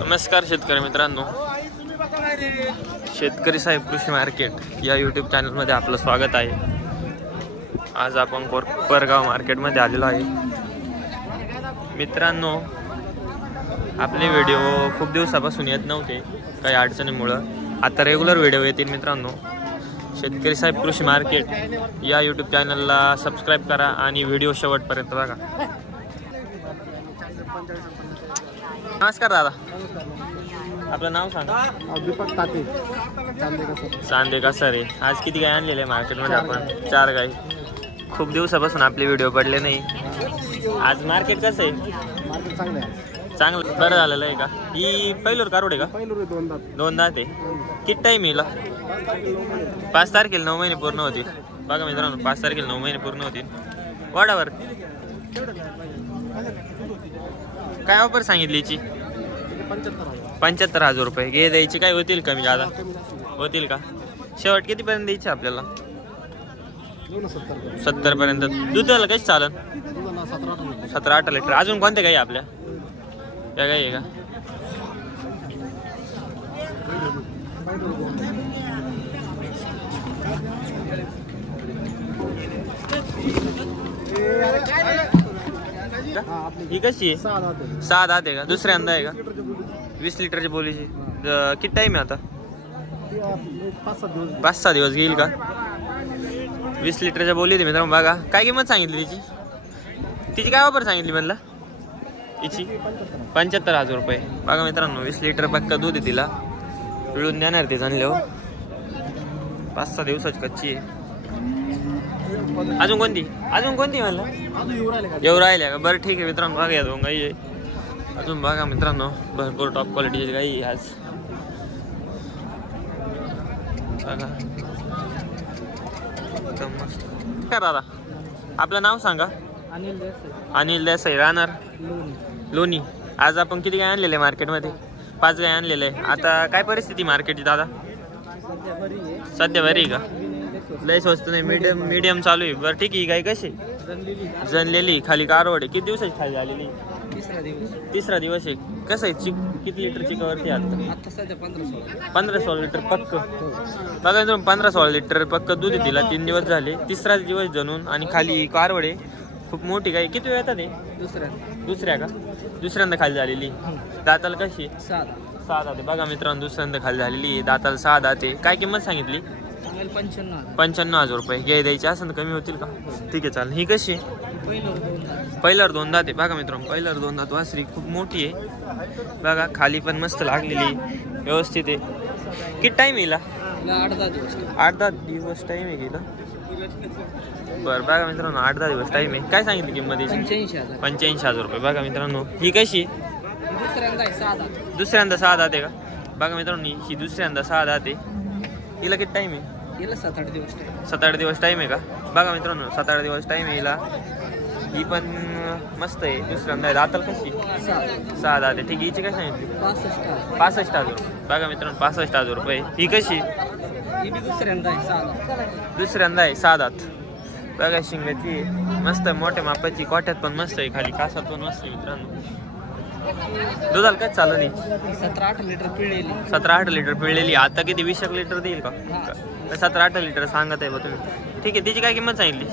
नमस्कार शेतकरी मित्रांनो, शेतकरी साहेब कृषी मार्केट या यूट्यूब चॅनलमध्ये आपलं स्वागत आहे। आज आपण कोपरगाव मार्केटमध्ये आलेलो आहे। मित्रांनो, आपले व्हिडिओ खूप दिवसापासून येत नव्हते काही अडचणीमुळे, आता रेग्युलर व्हिडिओ येतील। मित्रांनो, शेतकरी साहेब कृषी मार्केट या यूट्यूब चॅनलला सबस्क्राईब करा आणि व्हिडिओ शेवटपर्यंत बघा। नमस्कार दादा, आपलं नाव सांगा। दीपक ताते, चांदेका सर आहे। आज किती गाय आणलेले मार्केटमध्ये आपण? 4 गाय। खूप दिवसापासून आपले व्हिडिओ पडले नाही। आज मार्केट कसं आहे? मार्केट चांगलं आहे, चांगलं बरं झालेलं आहे का? ही पहिलोर कारोड आहे का? पहिलं 2 दात 2 दात आहे। किती टाईम येईल? 5 तारखेला 9 महिने पूर्ण होतील। बघा मित्रांनो, 5 तारखेला 9 महिने पूर्ण होतील। वाडावर काय ऑफर सांगितली याची? 75,000 रुपये। घे द्यायची काय होतील कमी जादा होतील का? शेवट कितीपर्यंत द्यायची आपल्याला? 70 पर्यंत। दुधाला कशी चालन? 17-18 लिटर। अजून कोणत्या गाई आपल्या? त्या गाई आहे का? ही कशी आहे? 6 दात आहे का? दुसऱ्यांदा आहे का? 20 लिटरची बोलीची। किती टाइम आहे आता? 5-6 दिवस घेईल का? 20 लिटरच्या बोली होती मित्रांनो। बघा काय किंमत सांगितली तिची? तिची काय ऑफर सांगितली म्हणला हिची? 75,000 रुपये। बघा मित्रांनो, 20 लिटर पक्का दूध आहे तिला, पिळून देणार ते जाणल्यावर। 5-6 दिवसाची कच्ची आहे। अजून कोणती म्हणलं? येऊ राहिल्या का? बरं ठीक आहे मित्रांनो, बघा या 2 गाई आहे। अजून बघा मित्रांनो, भरपूर टॉप क्वालिटीची गाई आज बघा, एकदम मस्त। काय दादा, आपलं नाव सांगा। अनिल देसाई, राहणार लोणी। आज आपण किती गाय आणलेले मार्केटमध्ये? 5 गाय आणलेले आहे। आता काय परिस्थिती मार्केटची दादा? सध्या बरी आहे का? लय स्वस्त नाही, मीडियम चालू आहे। बरं ठीक आहे। गाय कशी? जनलेली, खाली कारवड आहे। किती दिवसाची खाली झालेली? तिसरा दिवस आहे। कसं आहे? किती लिटर चिकावरती आता सध्या? 15-16 लिटर पक्क। बघा तुम्ही, 15-16 लिटर पक्क दूध आहे तिला। 3 दिवस झाले, तिसरा दिवस जणून, आणि खाली कारवड आहे। खूप मोठी गाय। किती वेळ येतात ते? दुसऱ्या का? दुसऱ्यांदा खाली झालेली। दाताला कशी? 6 दाते। बघा मित्रांनो, दुसऱ्यांदा खाली झालेली, दाताला 6 दाते। काय किंमत सांगितली? 55,000 रुपये। घे द्यायचे असेल तर कमी होतील का? ठीक आहे, चालेल। ही कशी? पहिल्यावर 2 दात आहे। बघा मित्रांनो, पहिल्यावर 2 दात वासरी, खूप मोठी आहे। बघा खाली पण मस्त लागलेली, व्यवस्थित आहे। किती टाइम येईल? 8-10 दिवस टाइम आहे गेला। बरं बघा मित्रांनो, 8-10 दिवस टाइम आहे। काय सांगितली किंमत याची? 85,000 रुपये। बघा मित्रांनो, ही कशी? दुसऱ्यांदा 6 दात आहे का? बघा मित्रांनो, ही दुसऱ्यांदा 6 दात आहे। हिला किती टाइम आहे? 7-8 दिवस टाइम आहे का? बघा मित्रांनो, 7-8 दिवस टाइम आहे हिला। ही पण मस्त आहे, दुसऱ्यांदा आहे। दाताल कशी? 6 दात आहे। ठीक आहे, हिची काय सांगितली? 65,000। बघा मित्रांनो, 65,000 रुपये। ही कशी? दुसऱ्यांदा आहे, 6 दात। बघा शिंगाची मस्त, मोठ्या मापाची, कोट्यात पण मस्त आहे, खाली कासात पण मस्त आहे मित्रांनो। दुधाला काय चालू नाही? 17-8 लिटर पिळलेली। आता किती? 20 लिटर देईल का? 17-8 लिटर सांगत आहे बा तुम्ही। ठीक आहे, तिची काय किंमत सांगितली?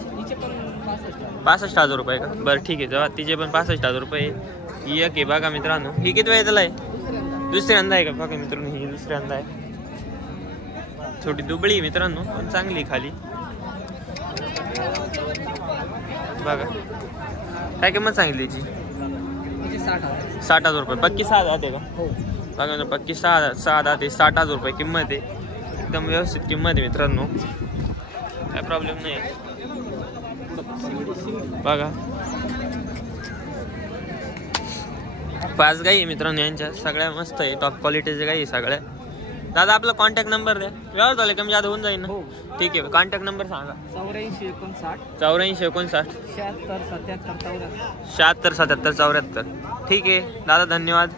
65,000 रुपये का? बरं ठीक आहे, जेव्हा तिचे पण 65,000 रुपये। ही एक आहे। बघा मित्रांनो, ही किती वेळ त्याला आहे? दुसऱ्यांदा आहे का? बघा मित्रांनो, ही दुसऱ्यांदा आहे। छोटी दुबळी मित्रांनो, पण चांगली खाली। बघा काय किंमत सांगितली याची? 60,000 रुपये। पक्की 6 दात आहे का? बघा पक्की 6 दात आहे। 60,000 रुपये किंमत आहे। एकदम व्यवस्थित किंमत आहे मित्रांनो, काय प्रॉब्लेम नाही। बघा 5 गाई आहे मित्रांनो, यांच्या सगळ्या मस्त आहे, टॉप क्वालिटीच्या गाई आहे सगळ्या। दादा आपला कॉन्टॅक्ट नंबर द्या, व्यवहार झाले कमी जादा होऊन जाईल ना? ठीक आहे, कॉन्टॅक्ट नंबर सांगा। 8459 76-77-74। ठीक आहे दादा, धन्यवाद।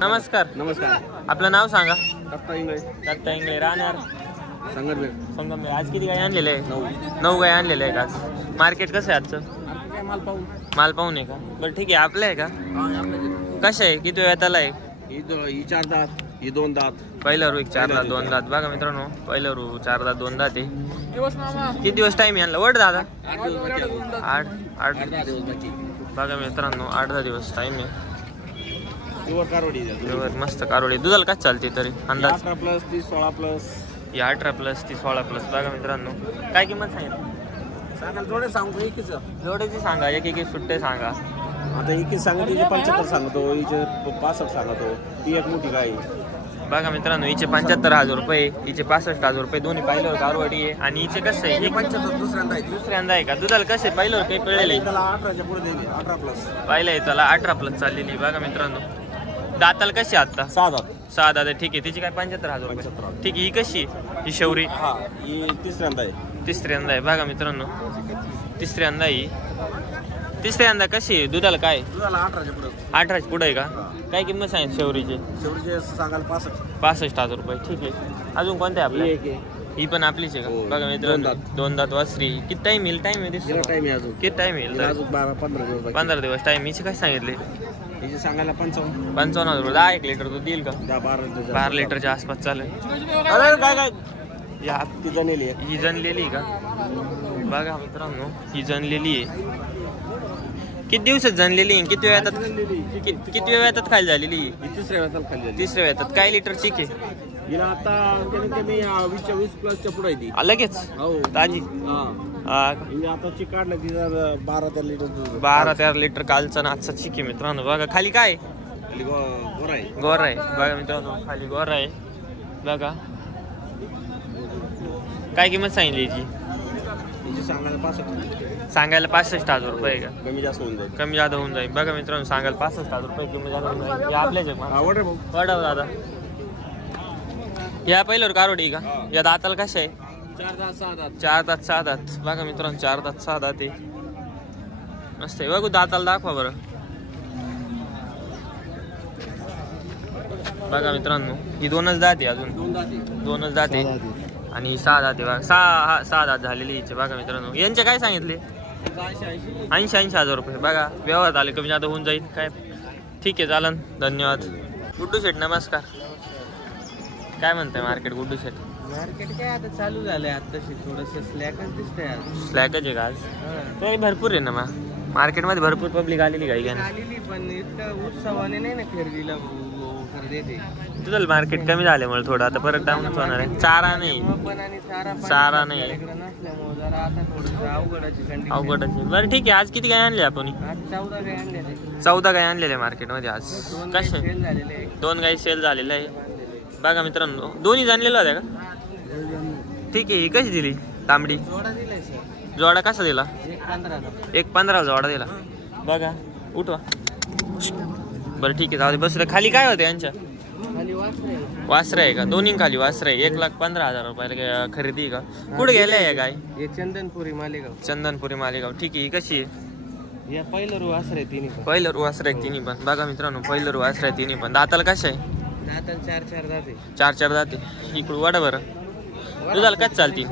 नमस्कार. नमस्कार. आपलं नाव सांगा. दत्ता इंगळे. दत्ता इंगळे. राहणार संगमनेर. संगमनेर. आज किती गाय आणलेले आहे? 9 गाय आणलेले आहे का आज? मार्केट कसं आहे आजचं? काय माल पाहून? माल पाहून आहे का? बरं ठीक आहे. आपलं आहे का? कसं आहे? किती वेळाला आहे? ही 4 दात, ही 2 दात. पहिलं रू 1 4 दात 2 दात. बघा मित्रांनो, पहिलं रू 4 दात 2 दात आहे. किती दिवस टाइम यांना? वड दादा 8 दिवस बाकी. बघा मित्रांनो, 8-10 दिवस टाइम आहे. प्युअर कारवडी. मस्त कारवडी. दुधाला काय चालते तरी अंदाज? 18+, ती 16+. ही 18+, ती 16+. बघा मित्रांनो, काय किंमत सांगितली? सांगाल थोडे सांगतो एकीच. जोडीची सांगा, एक सुट्टे सांगा. आता एकीच सांगतो, हिचे 75 सांगतो, हिचे 65 सांगतो. ती एक मोठी गाय. बघा मित्रांनो, हिचे 75,000 रुपये, हिचे 65,000 रुपये. दोन्ही पहिल्यावर कारवडी आहे. आणि हिचे कसं आहे? 75 दुसऱ्यांदा आहे का? दुधाला कसं आहे? पहिल्यावर काही कळलेलं आहे? त्याला 18च्या पुढे दिली. 18+. पाहिलं आहे त्याला 18+ चाललेली. बघा मित्रांनो, दाताला कशी आहे आता? 6 दात. 6 दादा. ठीक आहे. तिची काय 75,000 रुपये. ठीक आहे. ही कशी? ही शौरी हा, ही तिसऱ्यांदा आहे. तिसऱ्यांदा आहे. बघा मित्रांनो, तिसऱ्यांदा ही. तिसऱ्यांदा कशी आहे? दुधाला काय? दुधाला 18च्या पुढे. 18 पुढे आहे का? काय किंमत सांगितली शेवरीची? शेवटचे सांगाल 65. 65,000 रुपये. ठीक आहे. अजून कोणत्या आपल्या? ही पण आपलीच आहे का? हो. बघा मित्रांनो, 2 दात वासरी. किती टाइम येईल? टाइम आहे हिला टाइम आहे अजून. किती टाइम येईल? अजून 12-15 दिवस बाकी. 15 दिवस टाइम. हिचे काय सांगितले? हिचे सांगायला 55. 55,000 रुपये. 10 1 लिटर दूध देईल का? 10-12 लिटरच्या आसपास चालेल. अरे काय या ती जणलेली आहे. ही जनलेली का? बघा मित्रांनो, ही जनलेली आहे. किती दिवसात जनलेली आहे? किती वेळ किती वेळ येतात खाली झालेली? ही तिसऱ्या वेळात खाली झाली. तिसऱ्या वेळात. काय लिटर चिक आहे? हिला आता कमीत कमी 20-20+ पुढे ती. लगेच हो ताजी. हा, हिने आता चिक काढलं तिचा 12-13 लिटर दूध. 12-13 लिटर कालचा आजचा चिक आहे मित्रांनो. बघा खाली काय? खाली गोरा आहे. गोरा आहे. बघा मित्रांनो, खाली गोरा आहे. बघा काय किंमत सांगितली याची? हिची सांगायला 65. सांगायला 65,000 रुपये का? कमी जास्त होऊन जाईल. कमी जादा होऊन जाईल. बघा मित्रांनो, सांगायला 65,000 रुपये. कमी जादा होऊन जाईल. हे आपल्याच आहे का? आवड रे भाऊ. वाढव दादा. या पहिल्यावर कारवडी का? या दाताला कशा आहे? 4 दात 6 दात. 4 दात 6 दात. बघा मित्रांनो, 4 दात 6 दात आहे. मस्त आहे. बघू दाताला दाखवा बरं. बघा मित्रांनो, ही 2च दात आहे. अजून 2च दात आहे. आणि 6 दात आहे. बघा 6 दात झालेली हिचे. बघा मित्रांनो, यांचे काय सांगितले? 80,000 रुपये. बघा व्यवहार आले, कमी जादा होऊन जाईल. काय ठीक आहे, चालन. धन्यवाद. गुड्डू शेठ नमस्कार. काय म्हणताय मार्केट गुड्डू शेठ? मार्केट काय आता चालू झालंय. आताशी थोडस स्लॅकच दिसतंय आज. स्लॅकच आहे का आज? तरी भरपूर आहे ना मग मार्केटमध्ये. भरपूर पब्लिक आलेली गाई घ्या. आलेली पण इतकं उत्सवाने नाही ना खरेदीला खरेदी. तुझं मार्केट कमी झाल्यामुळे थोडं आता परत डाऊनच होणार आहे. चारा नाही. पण आणि चारा नाही. नसल्यामुळे जरा आता थोडस अवघडाची कंडिशन. अवघडच. बरं ठीक आहे. आज किती गाय आणले आपण? आज 14 गाय आणले. 14 गाय आणलेल्या मार्केटमध्ये आज. कसे? सेल झालेले आहे. 2 गाई सेल झालेल्या आहे. बघा मित्रांनो, दोन्ही जाणलेलं होत्या का? ठीक आहे. ही कशी दिली तांबडी? जोडा दिलाय सर. जोडा कसा दिला? 1.15 जोडा दिला. बघा उठवा. बरं ठीक आहे, जाऊ दे. बसलं. खाली काय होतं यांच्या? खाली वासरा आहे का? दोन्ही खाली वासरा आहे. 1,15,000 रुपयाला खरेदी आहे का? कुठे गेल्या आहे काय? हे चंदनपुरी मालेगाव. चंदनपुरी मालेगाव. ठीक आहे. ही कशी आहे? या पहिलं रू वासर आहे तिन्ही पण. पहिलं रू वासरा आहे तिन्ही पण. बघा मित्रांनो, पहिलं रू वासरा आहे तिन्ही पण. दाताला कशा आहे? दाताला 4 दाते. 4 दाते. इकडं वाडा बरं. दुधाला कच चालतील?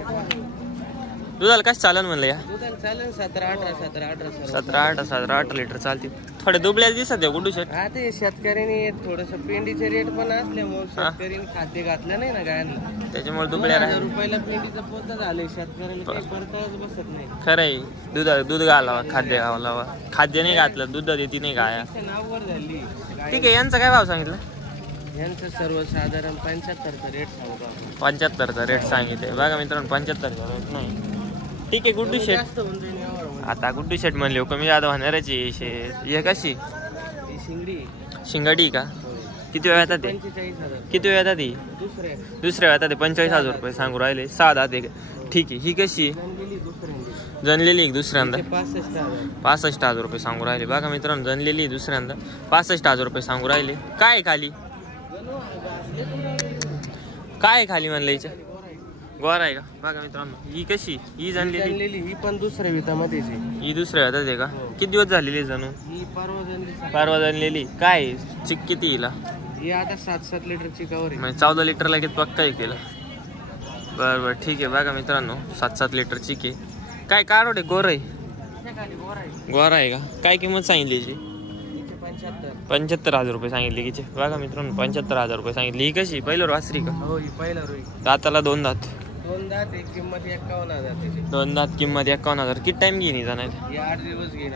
दुधाला कच चालन म्हणलं या? दुधाला चालेल 17-18 17-18 लिटर चालतील. थोडे दुबळ्या दिसत आहे गुड्डू शेट. हा, ते शेतकऱ्यांनी थोडस पेंडीचे रेट पण असल्यामुळे शेतकऱ्यांनी खाद्य घातलं नाही ना गायांना. त्याच्यामुळे दुबळ्या 2,000 रुपयाला पेंडीचं पोत झालंय. शेतकऱ्याला काही परताच बसत नाही. खरं आहे. दूध घालावा, खाद्य घालावा. खाद्य नाही घातलं, दूध देते नाही गाया. नाववर झाली. ठीक आहे. यांचा काय भाव सांगितलं? यांचं सर्वसाधारण 75चा रेट सांगतो आपण. 75चा रेट सांगितले. बघा मित्रांनो, 75चा रेट नाही. ठीक आहे गुड्डू शेट. जास्त होऊन जाईल यावर. आता गुड्डू शेट म्हणले कमी जादा होणारच आहे. हे कशी ही शिंगडी शिंगाडी का? किती वेळ येतात ते? 45,000. किती वेळ येतात ती? दुसऱ्या येतात ते 45,000 रुपये सांगू राहिले. 6 दात आहे. ठीक आहे. ही कशी जनलेली दुसऱ्यांदा? 65,000 रुपये सांगू राहिले. बघा मित्रांनो, जनलेली दुसऱ्यांदा 65,000 रुपये सांगू राहिले. काय खाली? काय खाली म्हणलं हिच्या? गोरा आहे का बघा मित्रांनो. ही कशी ही जाणलेली आणलेली ही पण दुसऱ्या वितामध्येच आहे. ही दुसऱ्या हातात आहे का? किती दिवस झालेली जणू ही परवा जाणलेली. काय चिक किती हिला? ही आता 7-7 लिटर चिकावर आहे. म्हणजे 14 लिटरला किती पक्का आहे केला. बरं बरं ठीक आहे बघा मित्रांनो 7-7 लिटर चिक आहे. काय कारोड आहे गोर आहे? गोरा आहे का? काय किंमत सांगितली याची? 75,000 रुपये सांगितली किती बघा मित्रांनो. 75,000 रुपये सांगितली. ही कशी पहिल्यावर वासरी का? हो ही पहिला रोई. दाताला 2 दात. 2 दात एक किंमत 51,000 त्याची. 2 दात किंमत 51,000. किती टाइम घेईन जाणार? ही 8 दिवस घेईन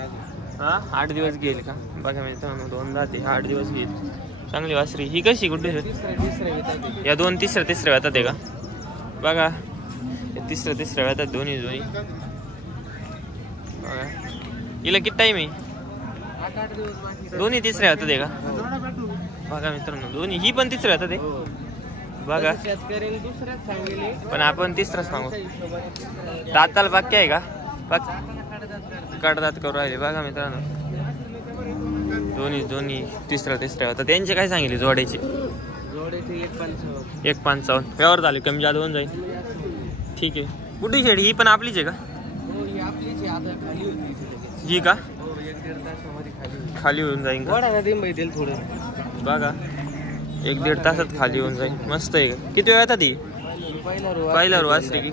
हा 8 दिवस घेईल का बघा मित्रांनो. 2 दात आहे 8 दिवस घेईल. चांगली वासरी. ही कशी गुड्डू तिसऱ्या वितात. या 2 तिसऱ्या व्यातात आहे का बघा. तिसऱ्या व्यातात दोन्ही बघा. हिला किती टाइम आहे? 8 दिवस बाकी. दोन्ही तिसऱ्या हातात आहे का बघा मित्रांनो. दोन्ही ही पण तिसऱ्या हातात आहे बघा. शेतकऱ्यांनी दुसऱ्याच सांगितले पण आपण तिसराच सांगू. दाताला बाकी आहे का? कडदात करू राहिले बघा मित्रांनो. दोन्ही तिसऱ्या होता. त्यांचे काय सांगितले जोड्याचे? जोड्याचे 1,55 व्यवहार झाले कमी जादा होऊन जाईल. ठीक आहे. कुठे शेड ही पण आपलीच आहे का? हो ही आपलीच आहे. आता खाली होती ही का? हो 1-1.5 तासामध्ये खाली खाली होऊन जाईल का गोडा नदी माहिती थोडं बघा. 1-1.5 तासात खाली होऊन जाईल. मस्त आहे का? किती वेळ येतात ती? पहिल्यावर वासरी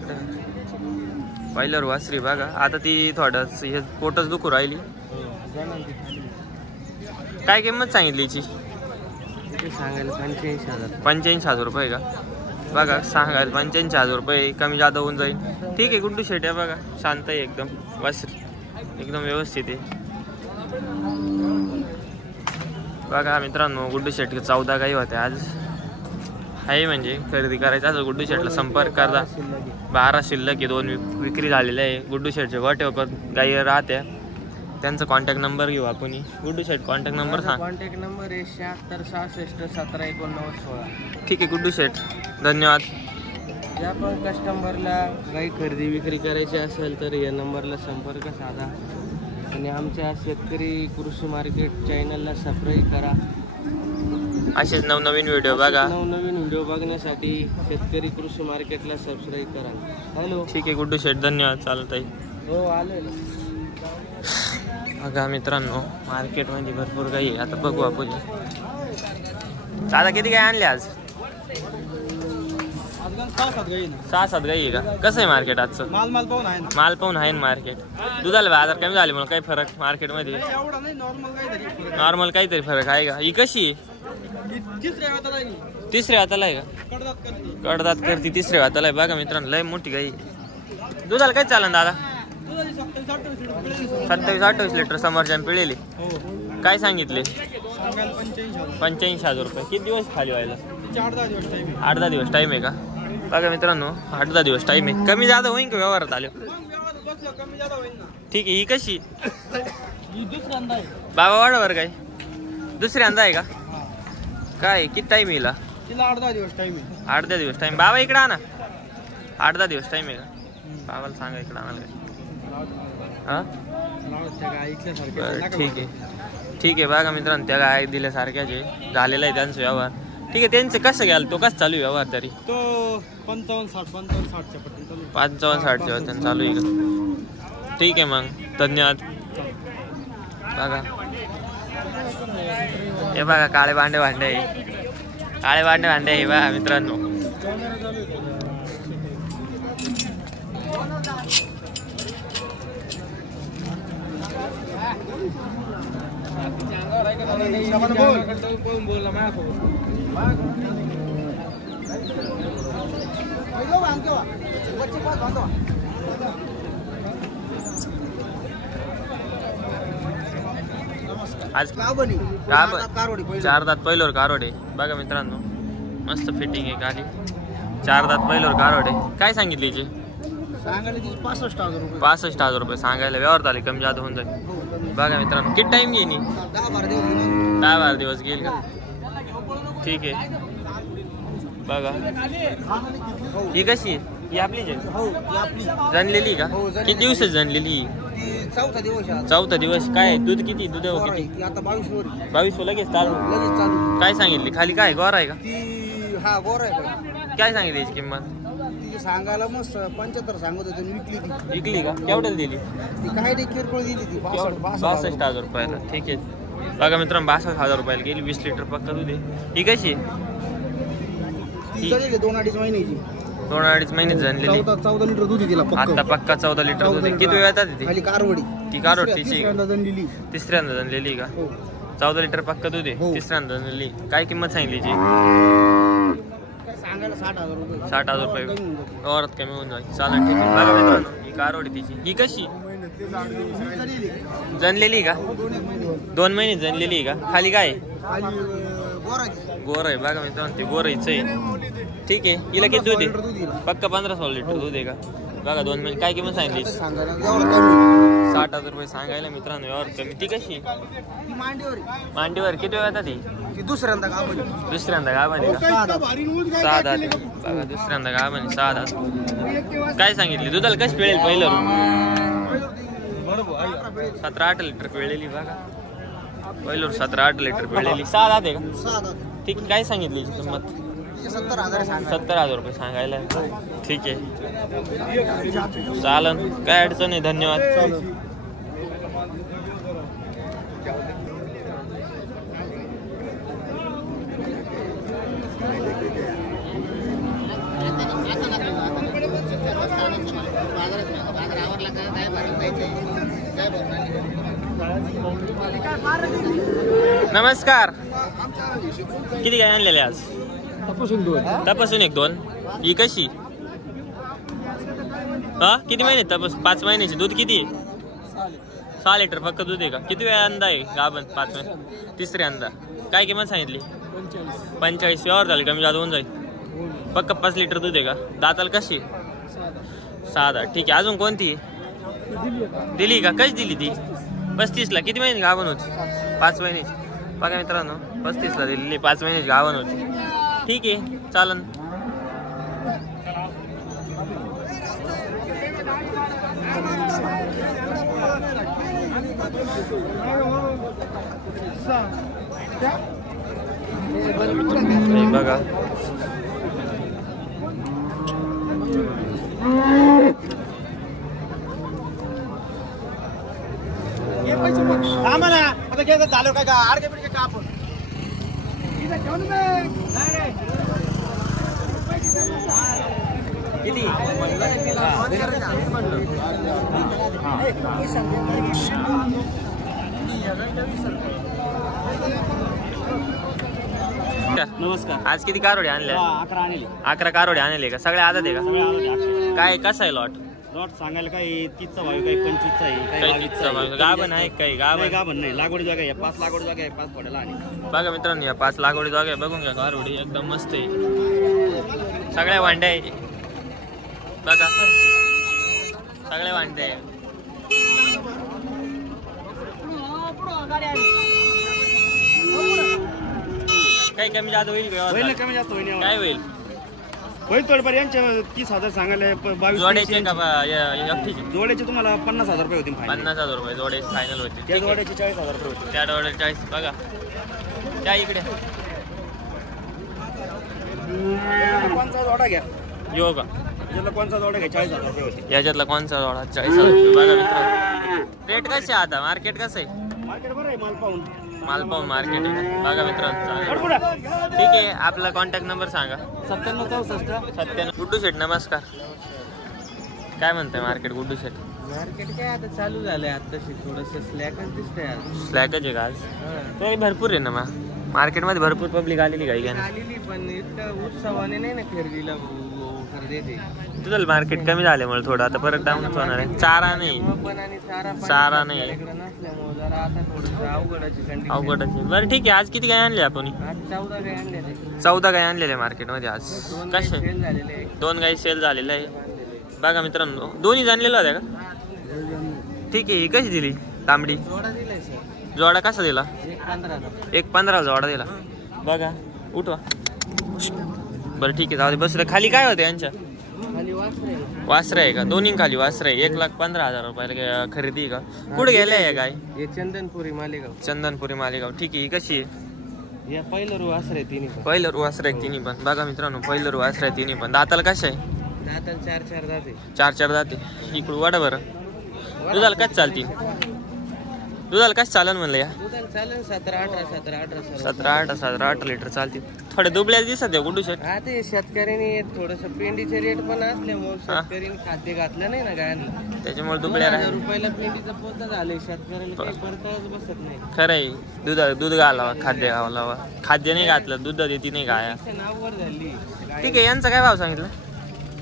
पहिल्यावर वासरी बघा. आता ती थोडंच हे पोटच दुखू राहिली. काय किंमत सांगितली हिची? सांगायला 85,000. 85,000 रुपये का बघा. सांगायला 85,000 रुपये. कमी जादा होऊन जाईल. ठीक आहे. गुड्डू शेट आहे बघा. शांत आहे एकदम. वासरी एकदम व्यवस्थित आहे बघा मित्रांनो. गुड्डू शेट 14 गाई होत्या आज आहे. म्हणजे खरेदी करायचं असं गुड्डू शेटला संपर्क करा. 12 शिल्लक आहे. 2 विक्री झालेल्या आहे. गुड्डू शेटच्या वाटेवर गाई राहत्या. त्यांचा कॉन्टॅक्ट नंबर घेऊ आपण. गुड्डू शेट कॉन्टॅक्ट नंबर सांग. कॉन्टॅक्ट नंबर आहे 76 66 17 89 16. ठीक आहे गुड्डू शेट धन्यवाद. ज्या पण कस्टमरला काही खरेदी विक्री करायची असेल तर या नंबरला संपर्क साधा आणि आमच्या शेतकरी कृषी मार्केट चॅनलला सबस्क्राईब करा. असेच नवनवीन व्हिडिओ बघा. नवनवीन व्हिडिओ बघण्यासाठी शेतकरी कृषी मार्केटला सबस्क्राईब करा. हॅलो. ठीक आहे गुड्डू शेट धन्यवाद. चालत आहे. हो आले. बघा मित्रांनो मार्केटमध्ये भरपूर काही. आता बघू आपण. दादा किती काय आणले आज? 6-7 गाई आहे का? कसं आहे मार्केट आजचं? माल पाहून आहे ना मार्केट. दुधाला बाजार कमी झाले म्हणून काही फरक मार्केटमध्ये? नॉर्मल काहीतरी फरक आहे का? ही कशी आहे? तिसऱ्या हाताला आहे का? कडदात करती तिसऱ्या हाताला आहे बघा मित्रांनो. लय मोठी गाई. दुधाला काय चालन दादा? 27-28 लिटर समोरच्या पिळेली. काय सांगितले? 85,000 रुपये. किती दिवस खाली व्हायला? 8-10 दिवस टाइम आहे का बघा मित्रांनो. 8-10 दिवस टाइम आहे. कमी जादा होईन का व्यवहारात आलो? ठीक आहे. ही कशी बाबा वाडावर काय दुसऱ्यांदा आहे का काय? किती टाइम येईल? 8-10 दिवस टाइम आहे. 8-10 दिवस टाइम. बाबा इकडे आणा. 8-10 दिवस टाइम आहे का? बाबाला सांगा इकडे आणायला. हा ठीक आहे. ठीक आहे बघा मित्रांनो. त्या गाय दिल्यासारख्याचे झालेला आहे त्यांचा व्यवहार. ठीक आहे. त्यांचं कसं घ्याल? तो कसं चालू आहे व्यवहार तरी? तो 55-60 55-60 होते चालू आहे का? ठीक आहे मग धन्यवाद. बघा हे बघा काळे भांडे आहे. काळे भांडे आहे बघा मित्रांनो. आज 4 दात पहिल्यावर कारोडे बघा मित्रांनो. मस्त फिटिंग आहे खाली. 4 दात पहिल्यावर कारोडे. काय सांगितले हिचे? 65,000 रुपये सांगायला. व्यवहार झाले कमी जादा होऊन जाईल बघा मित्रांनो. किती टाइम घेईन? 10-12 दिवस घेईल का? ठीक आहे बघा. ही कशी आहे? ही आपलीच आहे जनलेली का? किती दिवस जनलेली? 4था दिवस. काय दूध किती? दूध किती? 22 लगेच चालू. काय सांगितली? खाली काय गोरा आहे का? हा गोरा आहे. काय सांगितली याची किंमत? सांगायला मस्त 75 सांगत होते, विकली ती. विकली का? केवढ्याला दिली? ती काय नाही किरकोळ दिली ती 62,000 रुपयाला. ठीक आहे बघा मित्रांनो, 62,000 रुपयाला गेली. 20 लिटर पक्का दूध आहे. ही कशी आहे? ती 2-2.5 महिन्याची. 2-2.5 महिने जनलेली. 14 लिटर दूध आहे तिला आता पक्का 14 लिटर दूध आहे. किती वेळ येतात ती? खाली कारवडी. ती कारवडीची जनलेली. तिसऱ्यांदा जनलेली का? 14 लिटर पक्का दूध आहे. तिसऱ्यांदा जनलेली. काय किंमत सांगितली जी? सांगायला 60,000 रुपये. 60,000 रुपये व्यवहारात कमी होऊन जाईल. चालेल ठीक आहे. बघा मित्रांनो, ही कारवडी तिची. ही कशी जनलेली का? 2 महिने जनलेली का? खाली काय गोर आहे? बघा मित्रांनो, ते गोराईचं आहे. ठीक आहे. हिला किती दूध आहे? पक्का 15-16 लिटर दूध आहे का? बघा 2 महिने. काय किंमत सांगितली? 60,000 रुपये सांगायला मित्रांनो, व्यवहार कमी. ती कशी मांडीवर? किती वेळ येतात ती? दुसऱ्यांदा गावाने का? 6 दात. बघा दुसऱ्यांदा गावाने 6 दात. काय सांगितली दुधाला? कशी पिळेल? पहिलं 17-18 लिटर पिळलेली. बघा पहिलं 17-18 लिटर पिळलेली. 6 दात आहे का? ठीक. काय सांगितली किंमत? 70,000 रुपये सांगायला. ठीक आहे चालन, काय अडचण नाही. धन्यवाद. नमस्कार. किती काय आणलेले आज? तपासून 1-2. ही कशी? हा किती महिने तपास? 5 महिन्याची. दूध किती? 6 लिटर फक्त दूध आहे का? किती वेळा अंदा आहे गाभण? 5 महिने. तिसरी अंदा. काय किंमत सांगितली? 45. व्यवहार झाले कमी जादा होऊन जाईल. पक्का 5 लिटर दूध आहे का? दाताला कशी? 6 दात. ठीक आहे. अजून कोणती दिली का? कशी दिली ती? 35ला. किती महिने गाभण होती? 5 महिन्याची. बघा मित्रांनो, 35ला दिलेली. 5 महिन्याची गाभण होती. ठीक आहे चालन. बघा आता काय झालं काय? आडके पिडके का आपण किती? नमस्कार. आज किती कारोडे आणल्या? 11 आणले. 11 कारोडे आणले का? सगळे आदत आहे का? काय कसा आहे लॉट? लॉट सांगायला काही 30चा भाव, काही 25चा आहे, काही 22चा आहे. गाभण आहे काही? गाभण नाही. लागवड जागा आहे. 5 लागवड जागा आहे. 5 पडायला आणि बघा मित्रांनो, या 5 लागवडी जागा आहे. बघून घ्या कारोडी एकदम मस्त आहे. सगळ्या वांड्या आहे. बघा सगळ्या वांड्या आहे. काही कमी जादा होईल का? होईल. कमी जास्त होईल. काय होईल? होईल थोडंफार. यांच्या 30,000 सांगायला 22 जोड्याचे का एकटीचे? जोड्याचे तुम्हाला 50,000 रुपये होतील. 50,000 रुपये जोडे फायनल होते. त्या जोड्याचे 40,000 रुपये होतील. त्या डोळ्याला 40. बघा त्या इकडे कोणचा जोडा घ्या? यो का? याच्यातला कोणचा जोडा घ्या? 40,000 रुपये होतील. याच्यातला कोणचा जोडा? 40,000 रुपये. बघा मित्रांनो, रेट कसे आहे आता? मार्केट कसं आहे? मार्केट बरं आहे. माल पाहून मार्केट आहे. बघा मित्रांनो, ठीक आहे. आपला कॉन्टॅक्ट नंबर सांगा. 9764 गुड्डू शेठ नमस्कार. काय म्हणताय मार्केट गुड्डू शेठ? मार्केट काय आता चालू झालंय. आताशी थोडस स्लॅकच दिसतंय आज. स्लॅकच आहे का आज? तरी भरपूर आहे ना मग मार्केटमध्ये. भरपूर पब्लिक आलेली काही काय आलेली, पण इतकं उत्सवाने नाही ना खरेदीला खरेदी. तुझं मार्केट कमी झाल्यामुळे थोडं आता परत डाऊनच होणार आहे. चारा नाही. चारा नाही. नसल्यामुळे जरा आता थोडस अवघडाची कंडिशन. अवघडच. बरं ठीक आहे. आज किती काय आणले आपण? आज 14 गाय आणले. 14 गाय आणलेले मार्केटमध्ये आज. कसे? सेल झालेले आहे. 2 गाय सेल झालेले आहे. बघा मित्रांनो, दोन्ही जाणलेलं होत्या का? ठीक आहे. ही कशी दिली तांबडी? जोडा दिलाय सर. जोडा कसा दिला? 1.15 जोडा दिला. बघा उठवा. बरं ठीक आहे जाऊ दे. बसलं. खाली काय होतं यांच्या? खाली वासरा आहे का? दोन्ही खाली वासरा आहे. 1,15,000 रुपयाला खरेदी आहे का? कुठे गेल्या या गाय? हे चंदनपुरी मालेगाव. चंदनपुरी मालेगाव. ठीक आहे. ही कशी आहे? या पहिलं वासर आहे तिन्ही. पहिलं वासरा आहे तिन्ही पण. बघा मित्रांनो, पहिलं वासरा आहे तिन्ही पण. दाताला कशा आहे? दाताला 4 दाते. 4 जाते. इकडून वाढा बरं. दुधाला काय चालतील? दुधाला काय चालन म्हणलं या? दुधाला चालेल 17-18 17-18 लिटर चालतील. थोडे दुबळ्या दिसत आहे गुड्डू शेट. हा ते शेतकऱ्यांनी थोडस पेंडीचे रेट पण असल्यामुळे शेतकऱ्यांनी खाद्य घातलं नाही ना गायांना, त्याच्यामुळे दुबळ्या 1000 रुपयाला पेंडीचं पोत झाले. शेतकऱ्याला काही परताच बसत नाही. खरं आहे. दूध घालावा, खाद्य घालावा. खाद्य नाही घातलं दूध देती नाही गाया. नाववर झाली. ठीक आहे. यांचा काय भाव सांगितलं?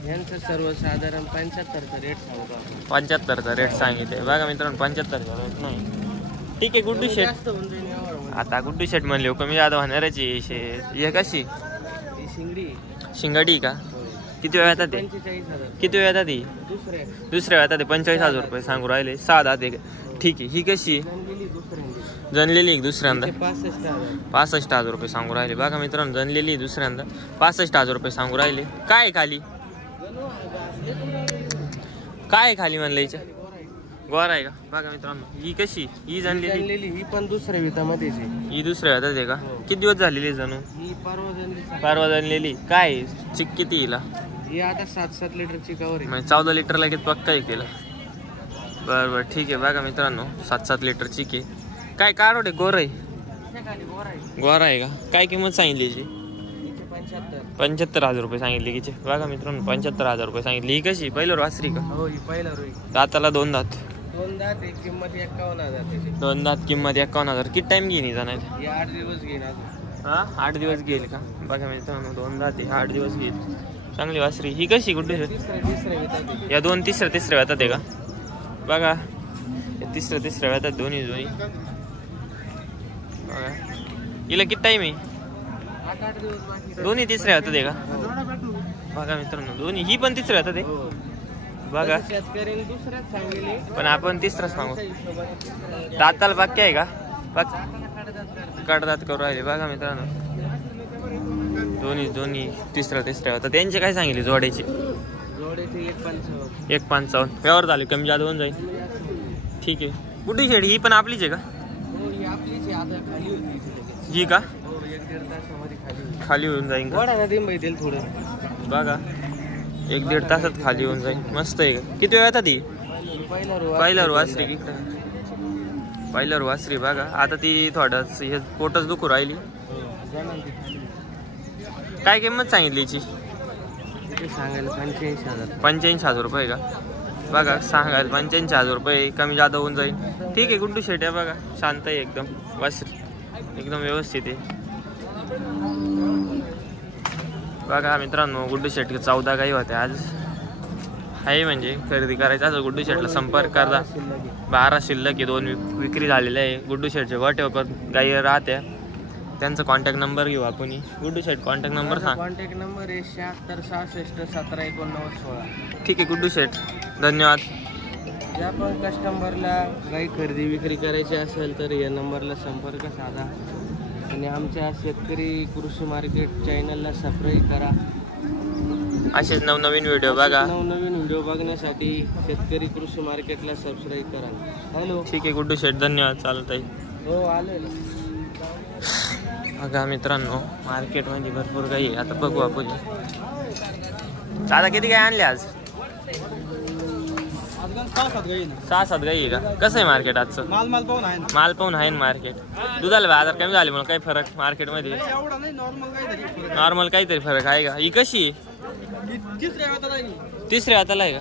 यांचं सर्वसाधारण 75चा रेट सांगतो. 75चा रेट सांगितले बघा मित्रांनो. 75चा रेट नाही. ठीक आहे गुड्डू शेट. जास्त होऊन जाईल यावर. आता गुड्डू शेट म्हणले कमी जादा होणारच आहे. कशी ही शिंगडी शिंगडी का? किती वेळ येतात ते? 45,000. किती वेळ येतात ती? दुसऱ्या येतात ते 45,000 रुपये सांगू राहिले. 6 दाते. ठीक आहे. ही कशी जनलेली दुसऱ्यांदा? 65,000 रुपये सांगू राहिले बघा मित्रांनो. जनलेली दुसऱ्यांदा 65,000 रुपये सांगू राहिले. काय खाली काय खाली म्हणलं हिच्या? गोरा आहे का बघा मित्रांनो. ही कशी? ही जनलेली. ही पण दुसऱ्या वितामध्येच आहे. ही दुसऱ्या येतात आहे का? किती दिवस झालेली जणू? ही परवा जनलेली. काय चिक किती हिला? ही आता 7-7 लिटर चिकावर आहे. म्हणजे 14 लिटर लगेच पक्का आहे केला. बरं ठीक आहे बघा मित्रांनो. 7-7 लिटर चिक आहे. काय कारोड आहे? गोरा आहे. गोरा आहे का? काय किंमत सांगितली याची? 75,000 रुपये सांगितली किती बघा मित्रांनो. 75,000 रुपये सांगितली. ही कशी? पहिल्यावर वासरी का? हो ही पहिला रोई. दाताला 2 दात. 2 दात. एक किंमत 51,000 त्याची. 2 दात किंमत 51,000. किती टाइम घेईन जाणार? ही 8 दिवस घेणार. हा 8 दिवस घेईल का बघा मित्रांनो. 2 दात 8 दिवस घेईल. चांगली वासरी. ही कशी गुड्डू शेट? तिसऱ्या वितात. या 2 तिसऱ्या येतात आहे का बघा? तिसऱ्या येतात दोन्ही बघा. हिला किती टाइम आहे? 8 दिवस बाकी. दोन्ही तिसऱ्या येतात आहे का बघा मित्रांनो? दोन्ही. ही पण तिसऱ्या येतात आहे बघा. शेतकऱ्यांनी दुसऱ्याच सांगितले पण आपण तिसराच सांगू. दाताला बाकी आहे का? कडदात करू राहिले बघा मित्रांनो. दोन्ही तिसऱ्या होता. त्यांचे काय सांगितले जोड्याचे? जोड्याचे 1,55. 1,55 व्यवहार झाले. कमी जादा होऊन जाईल. ठीक आहे. गुड्डू शेट ही पण आपलीच आहे का? हो ही आपलीच आहे. आता खाली होती ही का? हो 1-1.5 तासामध्ये खाली. खाली होऊन जाईल का वडा नदी माहिती थोडं बघा? 1-1.5 तासात खाली होऊन जाईल. मस्त आहे का? किती वेळ येतात ती? पहिल्यावर वासरी. पहिल्यावर वासरी बघा. आता ती थोडंच हे पोटच दुखू राहिली. काय किंमत सांगितली हिची? सांगायला 85,000. 85,000 रुपये का बघा? सांगायला 85,000 रुपये. कमी जादा होऊन जाईल. ठीक आहे. गुड्डू शेट आहे बघा. शांत आहे एकदम. वासरी एकदम व्यवस्थित आहे बघा मित्रांनो. गुड्डू शेट 14 गाई होत्या आज आहे. म्हणजे खरेदी करायचं असं गुड्डू शेटला संपर्क करा. 12 शिल्लक आहे. 2 विक्री झालेल्या आहे. गुड्डू शेटच्या वाटेवर गाई राहत्या. त्यांचा कॉन्टॅक्ट नंबर घेऊ आपण. गुड्डू शेट कॉन्टॅक्ट नंबर सांग. कॉन्टॅक्ट नंबर आहे 76 66 17 89 16. ठीक आहे गुड्डू शेट धन्यवाद. ज्या पण कस्टमरला गाई खरेदी विक्री करायची असेल तर या नंबरला संपर्क साधा आणि आमच्या शेतकरी कृषी मार्केट चॅनलला सबस्क्राईब करा. असेच नवनवीन व्हिडिओ बघा. नवनवीन व्हिडिओ बघण्यासाठी शेतकरी कृषी मार्केटला सबस्क्राईब करा. हॅलो. ठीक आहे गुड्डू शेट धन्यवाद. चालत आहे. हो आले. बघा मित्रांनो मार्केटमध्ये भरपूर गाई. आता बघू आपण. दादा किती गाई आणले आज? 6-7 गाई आहे का? कसं आहे मार्केट आजचं? माल पाहून आहे ना मार्केट. दुधाला बाजार कमी झाले म्हणून काही फरक मार्केटमध्ये? नॉर्मल काहीतरी फरक आहे का? ही कशी? तिसऱ्या हाताला आहे का?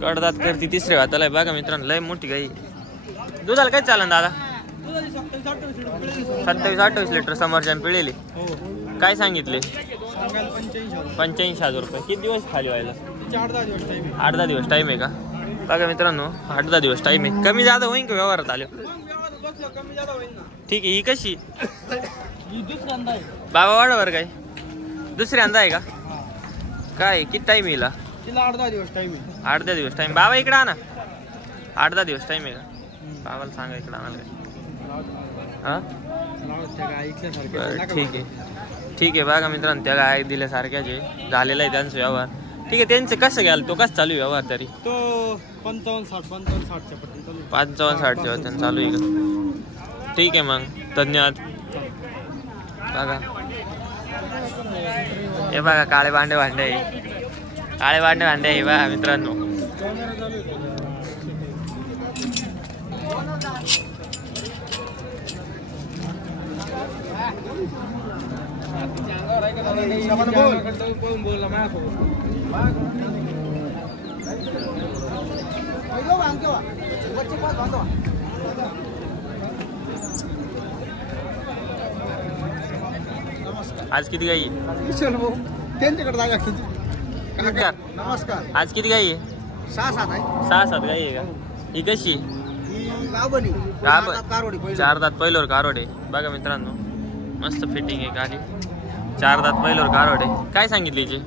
कडदात करती. तिसऱ्या हाताला आहे बघा मित्रांनो. लय मोठी गाई. दुधाला काय चालन दादा? 27-28 लिटर समोरच्या पिळेली. काय सांगितले? 85,000 रुपये. किती दिवस खाली व्हायला? 8-10 दिवस टाइम आहे का बघा मित्रांनो? 8-10 दिवस टाइम आहे. कमी जादा होईन का व्यवहारात आलो? ठीक आहे. ही कशी? बाबा वाडावर काय दुसऱ्यांदा आहे का काय? किती टाइम येईल? 8-10 दिवस टाइम आहे. 8-10 दिवस टाइम. बाबा इकडे आणा. 8-10 दिवस टाइम आहे का? बाबाला सांगा इकडे आणायला. हा ठीक आहे. ठीक आहे बघा मित्रांनो. त्या गाय दिल्यासारख्याचे झालेला आहे त्यांचा व्यवहार. ठीक आहे. त्यांचं कसं घ्याल? तो कसं चालू आहे व्यवहार तरी? तो 55-60 55-60 होते चालू आहे का? ठीक आहे मग धन्यवाद. बघा हे बघा काळे भांडे आहे. काळे वांडे आहे बा मित्रांनो. आज किती गाई त्यांच्याकडे जागा नमस्कार. नमस्कार. आज किती गाई आहे? 6-7 आहे. 6-7 गाई आहे का? ही कशी? गावबनी कारवडी पहिली. 4 दात पहिल्यावर कारोडे. बघा मित्रांनो मस्त फिटिंग आहे गाडी. 4 दात पहिल्यावर कारोडे. काय सांगितली हिची?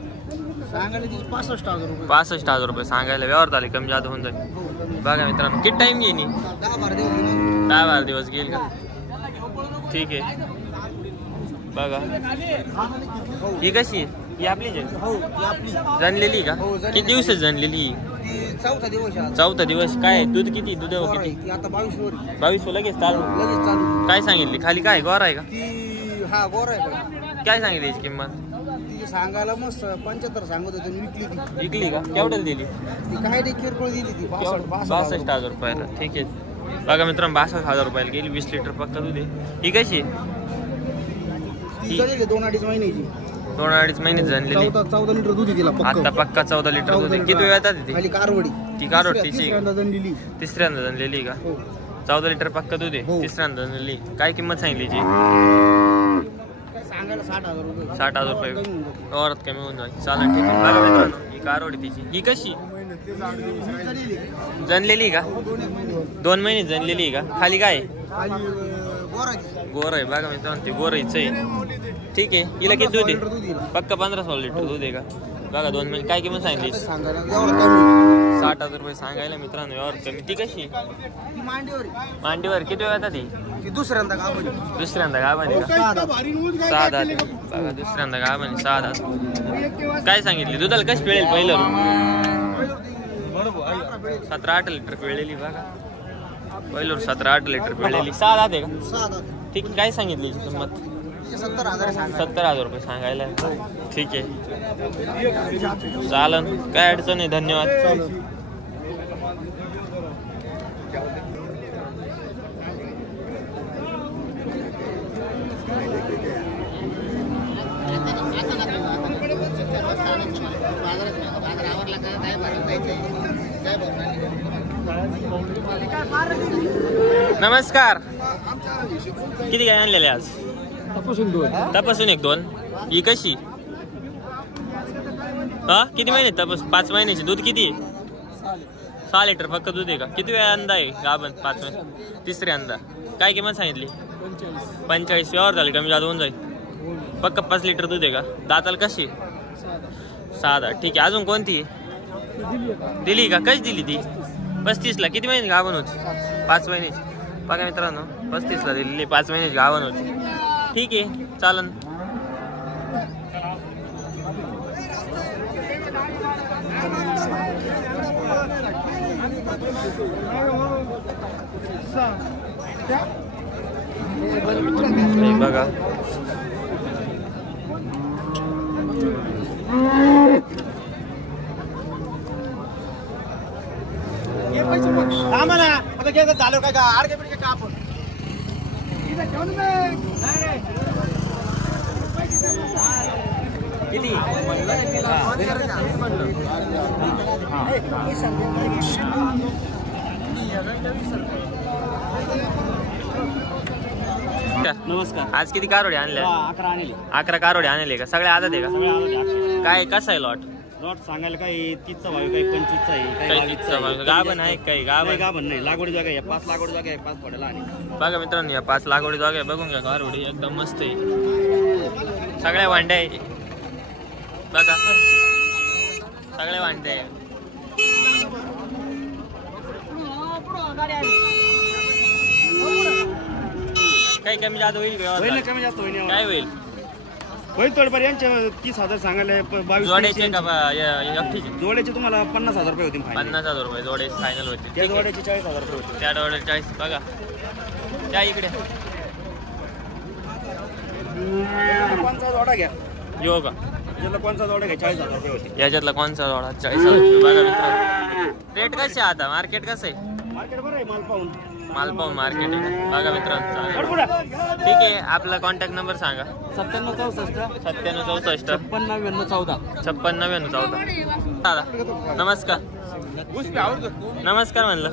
सांगायला तिची 65,000 रुपये. 65,000 रुपये सांगायला. व्यवहार झाले कमी जादा होऊन जाईल. बघा मित्रांनो किती टाइम घेईन? 10-12 दिवस घेईल का? ठीक आहे. बघा ही कशी? ही आपलीच आहे? जनलेली का? किती दिवस जनलेली? 4था दिवस. काय दूध किती? दूध किती? आता 22 22 लगेच चालू. काय सांगितली? खाली काय गोरा आहे का? हा गोर आहे. काय सांगितली याची किंमत? ती सांगायला मस्त 75 सांगत होते. विकली ती. विकली का? केवढ्याला दिली? ती काय नाही किरकोळ दिली ती 62,000 रुपयाला. ठीक आहे. बघा मित्रांनो 62,000 रुपयाला गेली. 20 लिटर पक्का दूध आहे. ही कशी? ती 2-2.5 महिन्याची. 2-2.5 महिने जनलेली. 14 लिटर दूध दिला आता पक्का 14 लिटर दूध आहे. किती वेळ येतात ती? खाली कारवडी. ती कारोडीची जनलेली. तिसऱ्यांदा जनलेली का? 14 लिटर पक्का दूध आहे. तिसऱ्यांदा जनलेली. काय किंमत सांगितली जी? सांगायला 60,000 रुपये. 60,000 रुपये. व्यवहारात कमी होऊन जाईल. चालेल ठीक आहे. बघा मित्रांनो ही कारोडी तिची. ही कशी? जनलेली का? 2 महिने जनलेली का? खाली काय? गोर आहे. बघा मित्रांनो ते गोरईच आहे. ठीक आहे. हिला किती दूध आहे? पक्का 15-16 लिटर दूध आहे का? बघा 2 महिने. काय किंमत सांगितली? 60,000 रुपये सांगायला मित्रांनो. व्यवहार कमी. ती कशी? मांडीवर. किती वेळ येतात ती? दुसऱ्यांदा गावाने का? 6 दात. बघा दुसऱ्यांदा गावाने 6 दात. काय सांगितली? दुधाला कशी पिळेल? पहिलं 17-18 लिटर पिळलेली. बघा पहिल्यावर 17-18 लिटर पिळलेली. 6 दात आहे का? ठीक आहे. काय सांगितली किंमत? 70,000 रुपये सांगायला. ठीक आहे चालन. काय अडचण नाही. धन्यवाद. नमस्कार. किती काय आणलेले आज? तपासून 1-2. ही कशी? हा किती महिने तपास? 5 महिन्याची. दूध किती? 6 लिटर पक्का दूध आहे का? किती वेळा अंदा आहे गाभण? 5 महिने. तिसऱ्यांदा. काय किंमत सांगितली? 45. व्यवहार झाले कमी जादा होऊन जाईल. पक्का 5 लिटर दूध आहे का? दाताला कशी? 6 दात. ठीक आहे. अजून कोणती दिली का? कशी दिली ती? 35ला. किती महिने गाभण होती? 5 महिन्याची. बघा मित्रांनो 35ला दिलेली. 5 महिन्याची गाभण होती. ठीक आहे चालन. बघा झालं काय का आडके पिडके का आपण किती? नमस्कार. आज किती कारोडे आणल्या? 11 आणले. 11 कारोडे आणले का? सगळे आदत आहे का? काय कसं आहे लॉट? लॉट सांगायला काही 30चा भाव, काही 25चा आहे, काही 22चा आहे. गाभण आहे काही? गाभण नाही. लागवडी जागा आहे. 5 लागवडी जागा आहे. 5 पडायला आणि बघा मित्रांनो या 5 लागवडी जागा आहे. बघून घ्या कारोडी एकदम मस्त आहे. सगळ्या वांड्या आहे. बघा सगळ्या वांड्या आहे. काही कमी जादा होईल का? कमी जास्त होईल. काय होईल? होईल थोडंफार. यांच्या 30,000 सांगायला 22 जोड्याचे का एकटीचे? जोड्याचे तुम्हाला 50,000 रुपये होतील. 50,000 रुपये जोडे फायनल होते. त्या जोड्याचे 40,000 रुपये होते. त्या जोड्याचे 40. बघा त्या इकडे कोणचा जोडा घ्या? यो का? याला कोणचा जोडा घ्या 40,000 रुपये होते. याच्यातला कोणचा जोडा 40,000 रुपये. बघा मित्रांनो रेट कसे आता मार्केट कसं आहे मार्केट बरं आहे माल पाहून. माल पाहून मार्केट आहे. बघा मित्रांनो चालेल. ठीक आहे आपला कॉन्टॅक्ट नंबर सांगा. 9764 9764 56 14 56 14. दादा नमस्कार. नमस्कार म्हणलं.